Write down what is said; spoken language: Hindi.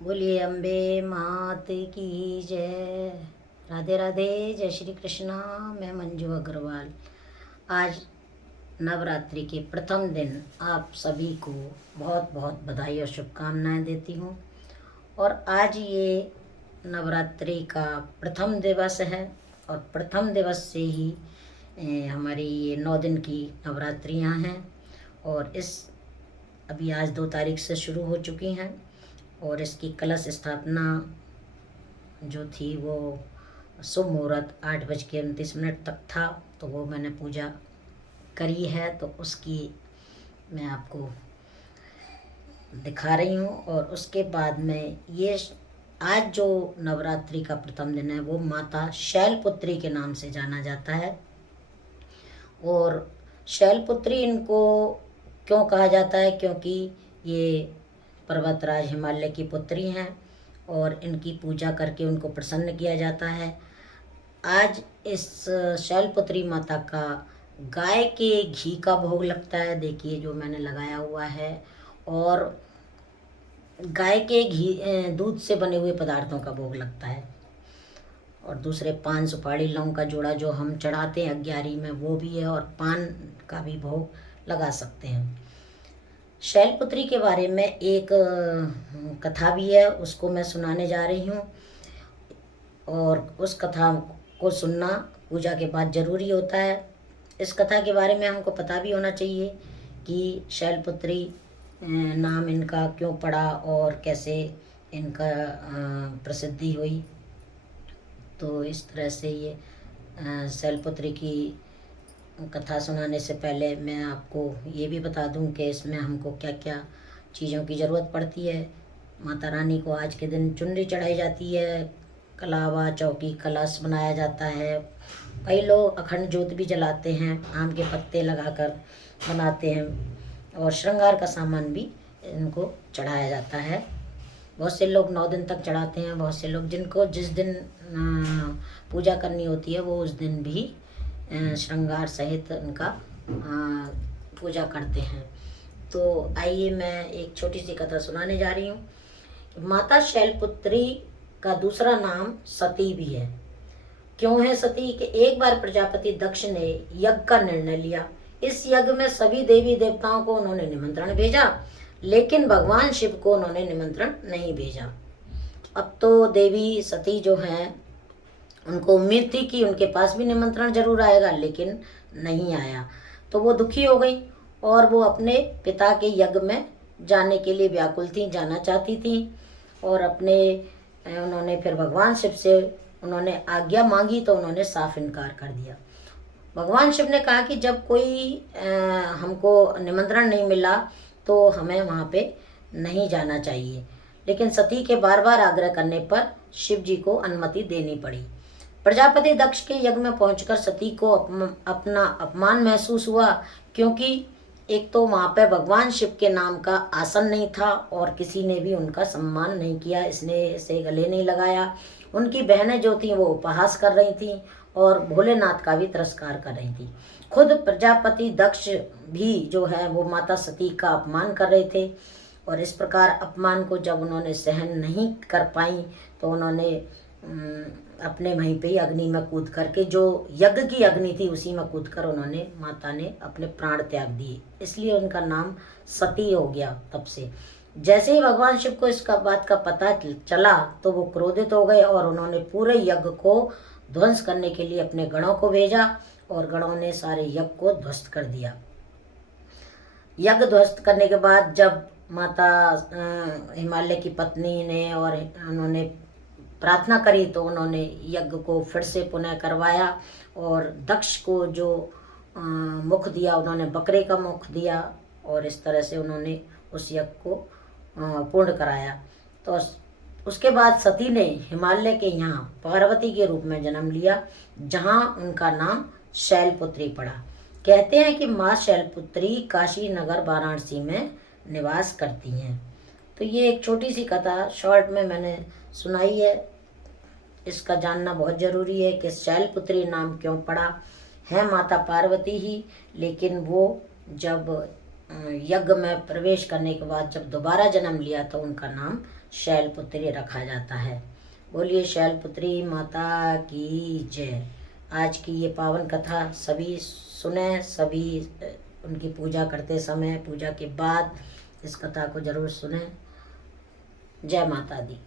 बोलिए अम्बे मात की जय। राधे राधे, जय श्री कृष्णा। मैं मंजू अग्रवाल। आज नवरात्रि के प्रथम दिन आप सभी को बहुत बहुत बधाई और शुभकामनाएं देती हूँ। और आज ये नवरात्रि का प्रथम दिवस है और प्रथम दिवस से ही हमारी ये 9 दिन की नवरात्रियाँ हैं। और इस अभी आज 2 तारीख से शुरू हो चुकी हैं और इसकी कलश स्थापना जो थी वो शुभ मुहूर्त 8:29 तक था, तो वो मैंने पूजा करी है, तो उसकी मैं आपको दिखा रही हूँ। और उसके बाद में ये आज जो नवरात्रि का प्रथम दिन है वो माता शैलपुत्री के नाम से जाना जाता है। और शैलपुत्री इनको क्यों कहा जाता है, क्योंकि ये पर्वतराज हिमालय की पुत्री हैं और इनकी पूजा करके उनको प्रसन्न किया जाता है। आज इस शैलपुत्री माता का गाय के घी का भोग लगता है। देखिए जो मैंने लगाया हुआ है। और गाय के घी दूध से बने हुए पदार्थों का भोग लगता है। और दूसरे पान सुपारी लौंग का जोड़ा जो हम चढ़ाते हैं 11 में वो भी है, और पान का भी भोग लगा सकते हैं। शैलपुत्री के बारे में एक कथा भी है, उसको मैं सुनाने जा रही हूँ। और उस कथा को सुनना पूजा के बाद जरूरी होता है। इस कथा के बारे में हमको पता भी होना चाहिए कि शैलपुत्री नाम इनका क्यों पड़ा और कैसे इनका प्रसिद्धि हुई। तो इस तरह से ये शैलपुत्री की कथा सुनाने से पहले मैं आपको ये भी बता दूं कि इसमें हमको क्या क्या चीज़ों की ज़रूरत पड़ती है। माता रानी को आज के दिन चुनरी चढ़ाई जाती है, कलावा चौकी कलश बनाया जाता है। कई लोग अखंड ज्योत भी जलाते हैं, आम के पत्ते लगाकर बनाते हैं। और श्रृंगार का सामान भी इनको चढ़ाया जाता है। बहुत से लोग 9 दिन तक चढ़ाते हैं, बहुत से लोग जिनको जिस दिन पूजा करनी होती है वो उस दिन भी श्रृंगार सहित उनका पूजा करते हैं। तो आइए मैं एक छोटी सी कथा सुनाने जा रही हूँ। माता शैलपुत्री का दूसरा नाम सती भी है। क्यों है सती? कि एक बार प्रजापति दक्ष ने यज्ञ का निर्णय लिया। इस यज्ञ में सभी देवी देवताओं को उन्होंने निमंत्रण भेजा, लेकिन भगवान शिव को उन्होंने निमंत्रण नहीं भेजा। अब तो देवी सती जो हैं उनको उम्मीद थी कि उनके पास भी निमंत्रण जरूर आएगा, लेकिन नहीं आया। तो वो दुखी हो गई और वो अपने पिता के यज्ञ में जाने के लिए व्याकुल थी, जाना चाहती थी। और उन्होंने फिर भगवान शिव से उन्होंने आज्ञा मांगी, तो उन्होंने साफ इनकार कर दिया। भगवान शिव ने कहा कि जब कोई हमको निमंत्रण नहीं मिला तो हमें वहाँ पे नहीं जाना चाहिए। लेकिन सती के बार बार आग्रह करने पर शिव जी को अनुमति देनी पड़ी। प्रजापति दक्ष के यज्ञ में पहुंचकर सती को अपना अपमान महसूस हुआ, क्योंकि एक तो वहाँ पे भगवान शिव के नाम का आसन नहीं था और किसी ने भी उनका सम्मान नहीं किया, इसने से गले नहीं लगाया। उनकी बहनें जो थीं वो उपहास कर रही थीं और भोलेनाथ का भी तिरस्कार कर रही थी। खुद प्रजापति दक्ष भी जो है वो माता सती का अपमान कर रहे थे। और इस प्रकार अपमान को जब उन्होंने सहन नहीं कर पाई तो उन्होंने अपने वहीं पे ही अग्नि में कूद करके, जो यज्ञ की अग्नि थी उसी में कूद कर उन्होंने माता ने अपने प्राण त्याग दिए। इसलिए उनका नाम सती हो गया तब से। जैसे ही भगवान शिव को इसका बात का पता चला तो वो क्रोधित हो गए और उन्होंने पूरे यज्ञ को ध्वंस करने के लिए अपने गणों को भेजा और गणों ने सारे यज्ञ को ध्वस्त कर दिया। यज्ञ ध्वस्त करने के बाद जब माता हिमालय की पत्नी ने और उन्होंने प्रार्थना करी तो उन्होंने यज्ञ को फिर से पुनः करवाया और दक्ष को जो मुख दिया उन्होंने बकरे का मुख दिया और इस तरह से उन्होंने उस यज्ञ को पूर्ण कराया। तो उसके बाद सती ने हिमालय के यहाँ पार्वती के रूप में जन्म लिया, जहाँ उनका नाम शैलपुत्री पड़ा। कहते हैं कि माँ शैलपुत्री काशी नगर वाराणसी में निवास करती हैं। तो ये एक छोटी सी कथा शॉर्ट में मैंने सुनाई है। इसका जानना बहुत ज़रूरी है कि शैलपुत्री नाम क्यों पड़ा। है माता पार्वती ही, लेकिन वो जब यज्ञ में प्रवेश करने के बाद जब दोबारा जन्म लिया तो उनका नाम शैलपुत्री रखा जाता है। बोलिए शैलपुत्री माता की जय। आज की ये पावन कथा सभी सुने, सभी उनकी पूजा करते समय, पूजा के बाद इस कथा को जरूर सुने। जय माता दी।